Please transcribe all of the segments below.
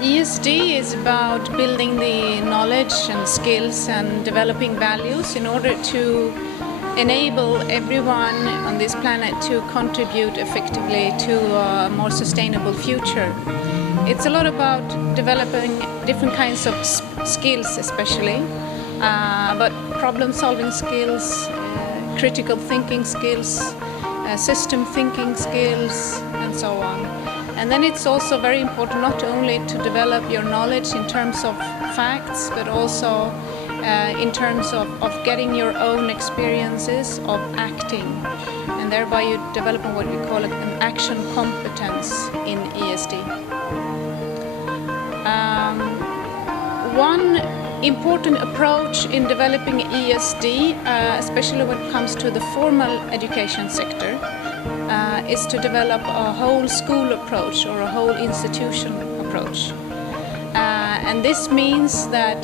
ESD is about building the knowledge and skills and developing values in order to enable everyone on this planet to contribute effectively to a more sustainable future. It's a lot about developing different kinds of skills, especially, but problem-solving skills, critical thinking skills, system thinking skills, and so on. And then it's also very important not only to develop your knowledge in terms of facts, but also in terms of getting your own experiences of acting. And thereby you develop what we call an action competence in ESD. One important approach in developing ESD, especially when it comes to the formal education sector, is to develop a whole school approach or a whole institution approach. And this means that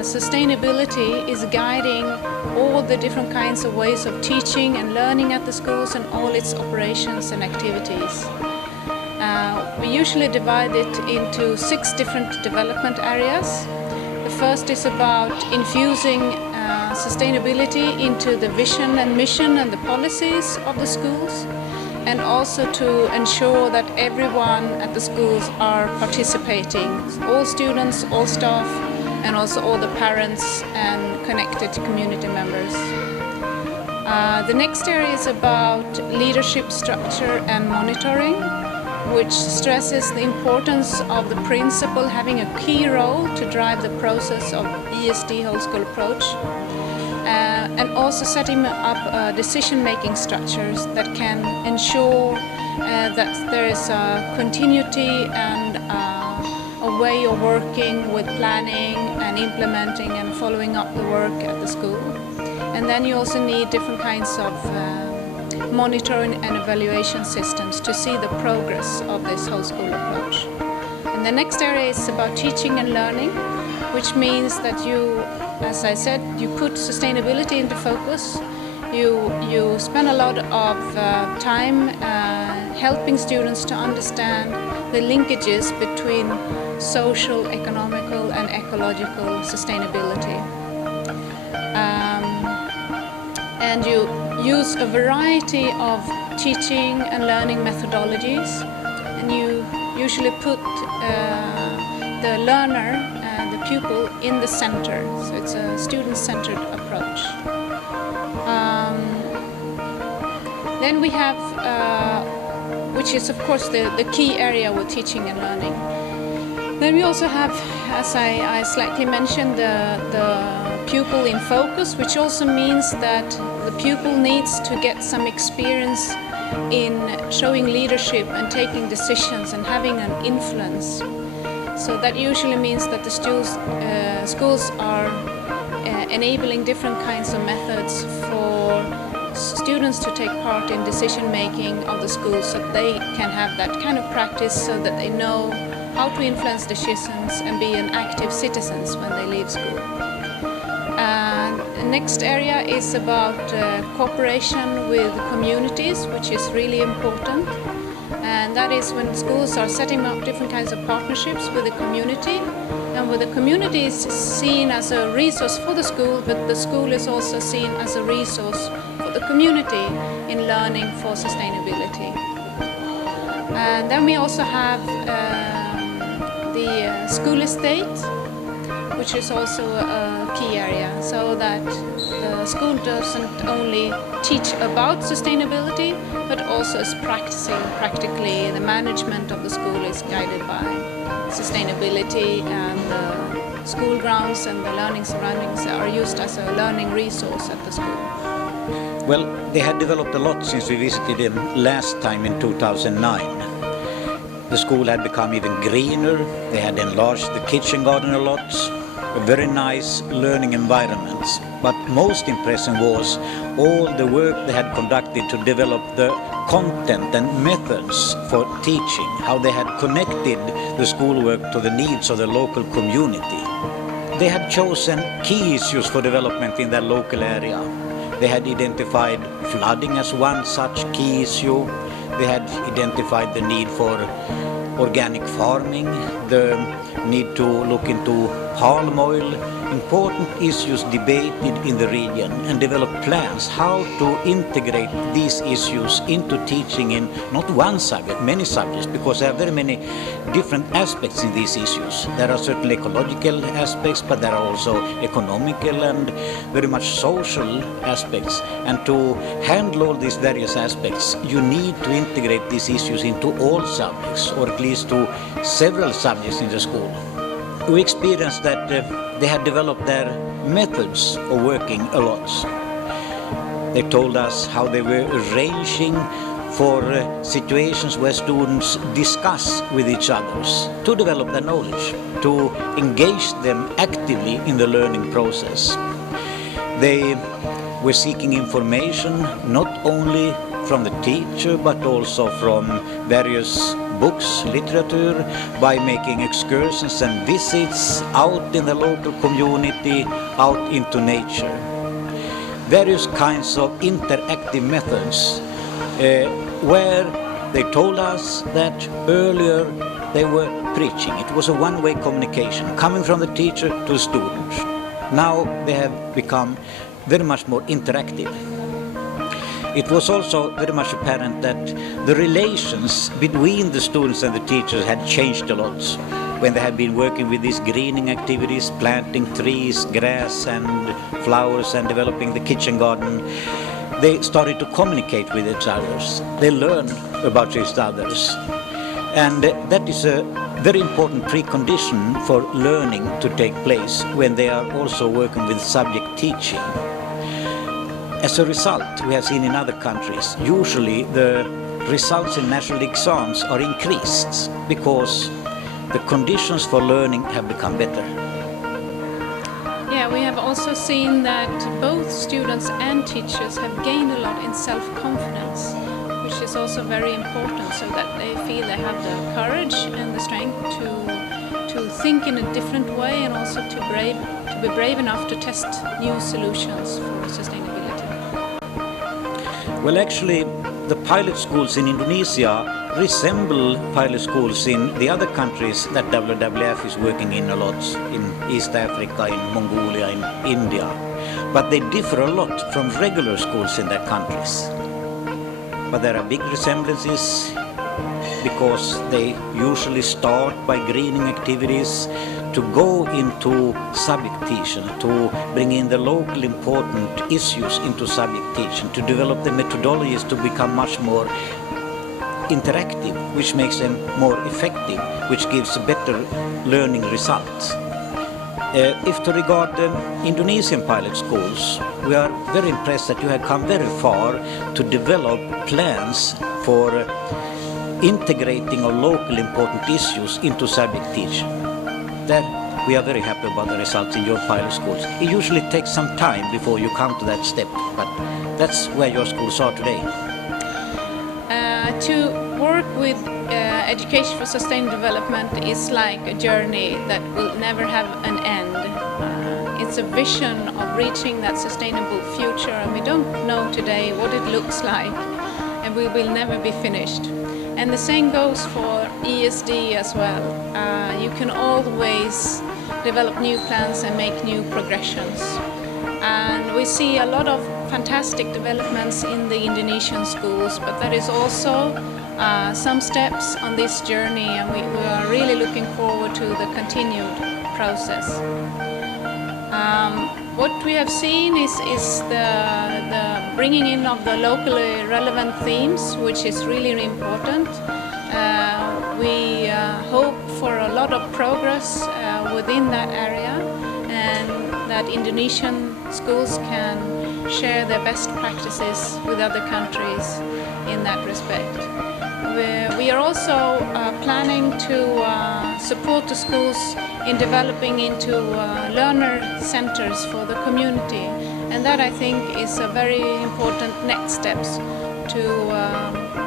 sustainability is guiding all the different kinds of ways of teaching and learning at the schools and all its operations and activities. We usually divide it into 6 different development areas. The first is about infusing sustainability into the vision and mission and the policies of the schools, and also to ensure that everyone at the schools are participating, all students, all staff, and also all the parents and connected community members. The next area is about leadership structure and monitoring, which stresses the importance of the principal having a key role to drive the process of ESD whole school approach, and also setting up decision-making structures that can ensure that there is a continuity and a way of working with planning and implementing and following up the work at the school. And then you also need different kinds of monitoring and evaluation systems to see the progress of this whole school approach. And the next area is about teaching and learning, which means that you, as I said, you put sustainability into focus. You spend a lot of time helping students to understand the linkages between social, economical, and ecological sustainability. And you use a variety of teaching and learning methodologies, and you usually put the learner, the pupil, in the center. So it's a student-centered approach. Then we have, which is of course the key area with teaching and learning. Then we also have, as I slightly mentioned, the pupil in focus, which also means that the pupil needs to get some experience in showing leadership and taking decisions and having an influence. So that usually means that the schools are enabling different kinds of methods for students to take part in decision making of the school, so that they can have that kind of practice, so that they know how to influence decisions and be an active citizens when they leave school. The next area is about cooperation with communities, which is really important. And that is when schools are setting up different kinds of partnerships with the community. And where the community is seen as a resource for the school, but the school is also seen as a resource for the community in learning for sustainability. And then we also have the school estate, which is also a key area, so that the school doesn't only teach about sustainability, but also is practicing practically. The management of the school is guided by sustainability, and the school grounds and the learning surroundings are used as a learning resource at the school. Well, they had developed a lot since we visited them last time in 2009. The school had become even greener. They had enlarged the kitchen garden a lot. Very nice learning environments. But most impressive was all the work they had conducted to develop the content and methods for teaching, how they had connected the schoolwork to the needs of the local community. They had chosen key issues for development in their local area. They had identified flooding as one such key issue. They had identified the need for organic farming, the need to look into palm oil, important issues debated in the region, and develop plans how to integrate these issues into teaching in not one subject, many subjects, because there are very many different aspects in these issues. There are certainly ecological aspects, but there are also economical and very much social aspects. And to handle all these various aspects, you need to integrate these issues into all subjects, or at least to several subjects in the school. We experienced that they had developed their methods of working a lot. They told us how they were arranging for situations where students discuss with each other to develop their knowledge, to engage them actively in the learning process. They were seeking information not only from the teacher but also from various books, literature, by making excursions and visits out in the local community, out into nature. Various kinds of interactive methods where they told us that earlier they were preaching. It was a one-way communication coming from the teacher to the student. Now they have become very much more interactive. It was also very much apparent that the relations between the students and the teachers had changed a lot when they had been working with these greening activities, planting trees, grass and flowers and developing the kitchen garden. They started to communicate with each other. They learned about each other. And that is a very important precondition for learning to take place when they are also working with subject teaching. As a result, we have seen in other countries, usually the results in national exams are increased because the conditions for learning have become better. Yeah, we have also seen that both students and teachers have gained a lot in self-confidence, which is also very important, so that they feel they have the courage and the strength to think in a different way, and also to be brave enough to test new solutions for sustainability. Well, actually, the pilot schools in Indonesia resemble pilot schools in the other countries that WWF is working in a lot, in East Africa, in Mongolia, in India. But they differ a lot from regular schools in their countries. But there are big resemblances because they usually start by greening activities, to go into subject teaching, to bring in the local important issues into subject teaching, to develop the methodologies to become much more interactive, which makes them more effective, which gives better learning results. If to regard the Indonesian pilot schools, we are very impressed that you have come very far to develop plans for integrating of local important issues into subject teaching. That we are very happy about the results in your pilot schools. It usually takes some time before you come to that step, but that's where your schools are today. To work with education for sustainable development is like a journey that will never have an end. It's a vision of reaching that sustainable future, and we don't know today what it looks like, and we will never be finished. And the same goes for ESD as well. You can always develop new plans and make new progressions. And we see a lot of fantastic developments in the Indonesian schools, but there is also some steps on this journey, and we are really looking forward to the continued process. What we have seen is the bringing in of the locally relevant themes, which is really important. We hope for a lot of progress within that area, and that Indonesian schools can share their best practices with other countries in that respect. We are also planning to support the schools in developing into learner centers for the community, and that I think is a very important next steps to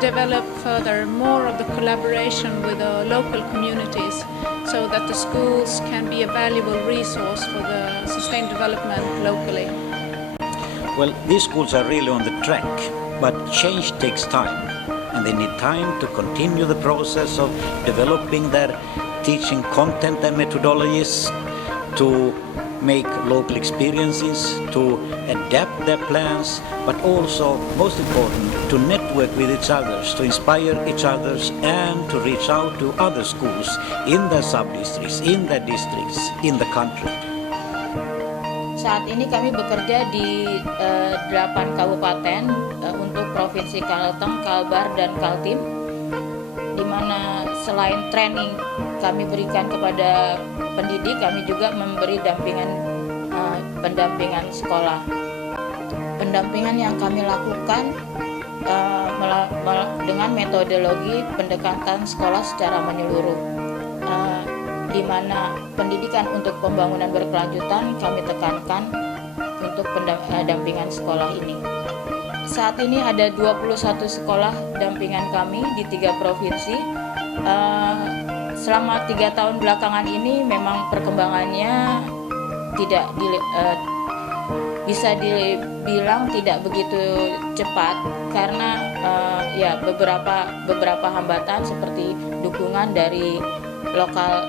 develop further more of the collaboration with the local communities, so that the schools can be a valuable resource for the sustained development locally. Well, these schools are really on the track, but change takes time. and they need time to continue the process of developing their teaching content and methodologies, to make local experiences, to adapt their plans, but also, most important, to network with each other, to inspire each other, and to reach out to other schools in their sub-districts, in their districts, in the country. Saat ini kami bekerja di 8 kabupaten untuk Provinsi Kalteng, Kalbar, dan Kaltim, di mana selain training kami berikan kepada pendidik, kami juga memberi pendampingan sekolah. Pendampingan yang kami lakukan dengan metodologi pendekatan sekolah secara menyeluruh, di mana pendidikan untuk pembangunan berkelanjutan kami tekankan untuk pendampingan sekolah ini. Saat ini ada 21 sekolah dampingan kami di 3 provinsi. Selama 3 tahun belakangan ini memang perkembangannya bisa dibilang tidak begitu cepat karena beberapa hambatan seperti dukungan dari lokal,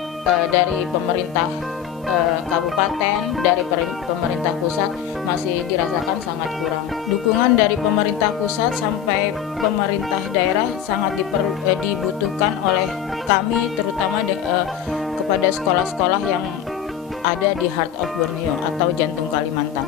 dari pemerintah kabupaten, dari pemerintah pusat masih dirasakan sangat kurang. Dukungan dari pemerintah pusat sampai pemerintah daerah sangat dibutuhkan oleh kami, terutama kepada sekolah-sekolah yang ada di Heart of Borneo atau jantung Kalimantan.